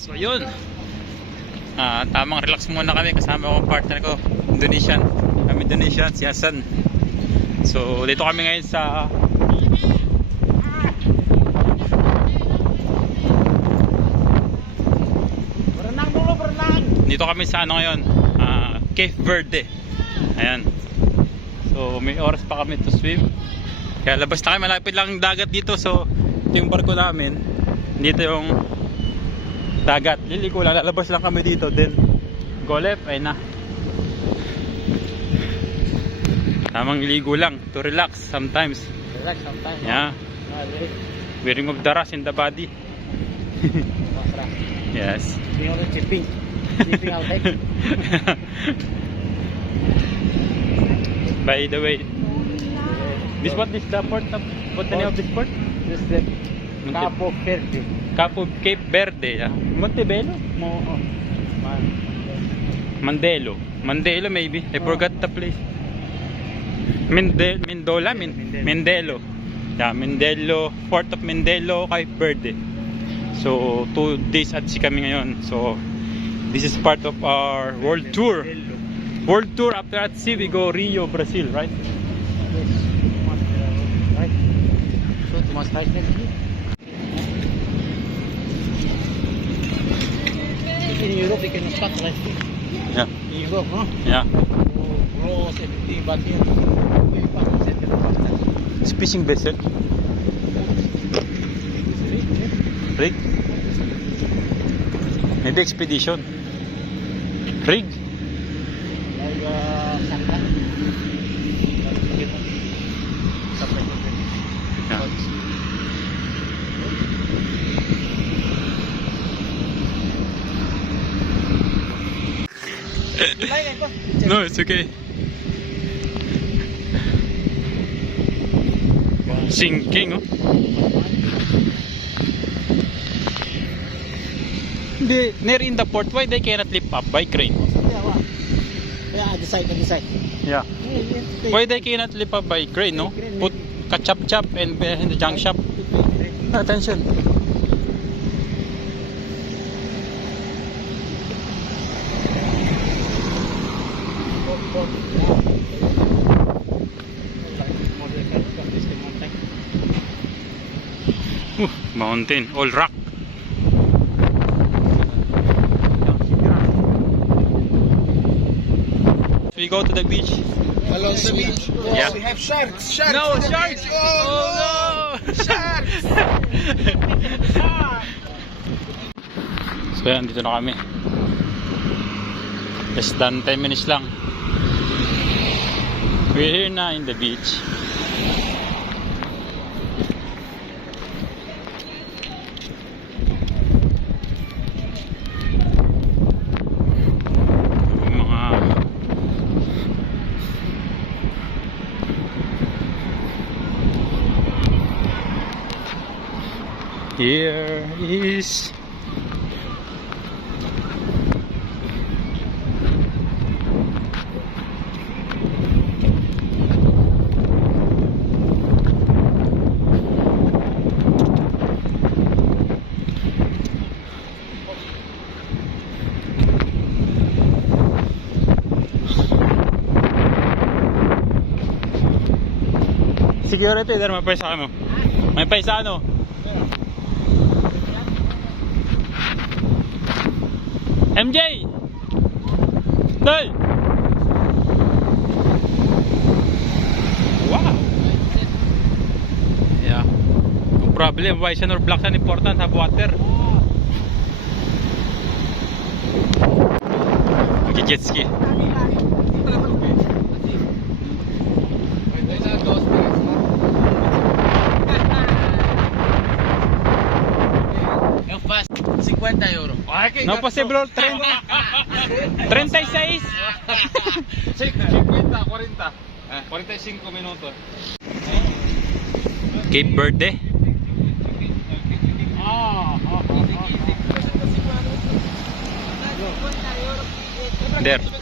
So yun, tamang relax muna kami kasama ko ang partner ko, Indonesian. Kami Indonesian, si Hasan. So dito kami ngayon sa dito kami sa ano ngayon, Cape Verde. Ayan. So may oras pa kami to swim. Kaya labas na kami, malapit lang ang dagat dito. So ito yung barko namin. Dito yung dagat, liliko lang, lalabas lang kami dito, then go left, ayun na. Tamang ligo lang to relax sometimes. Relax sometimes. Yeah. We remove the rust in the body. Yes. We are chipping. Chipping out there. By the way, this what is the port of, what the name of this port? This is Capo Verde. Cape Verde, yeah. Montebello? Mandelo maybe. I forgot the place. Mindelo. Yeah, Mindelo, Port of Mindelo, Cape Verde. So 2 days at sea kami ngayon. So this is part of our world tour. World tour. After at sea we go Rio, Brazil, right? Right. So you must try next week. In Europe, you can start like this. Yeah. In Europe, huh? Yeah. Rows, everything, but here, we can't set it. It's fishing vessel. Rig. Maybe expedition. Rig. Like Santan. Yeah. No, it's okay. Sinking, oh. Near in the port, why they cannot lift up by crane? Yeah, this side. Yeah. Why they cannot lift up by crane, no? Put chop and in the junk shop. Attention. Mountain, all rock. We go to the beach. Along the beach. Yeah. We have sharks. Sharks. No, in the sharks. beach. Oh no. Sharks. So yan, dito na kami. Less than 10 minutes lang. We're here na in the beach. Here is security, there may paisano. May paisano. MJ! Dol! Wow! Yeah. No problem, white sand or black sand important, have water. Jet ski. 50 euro. No possible 36. 50, 40. 45 minutos. Cape Verde. There.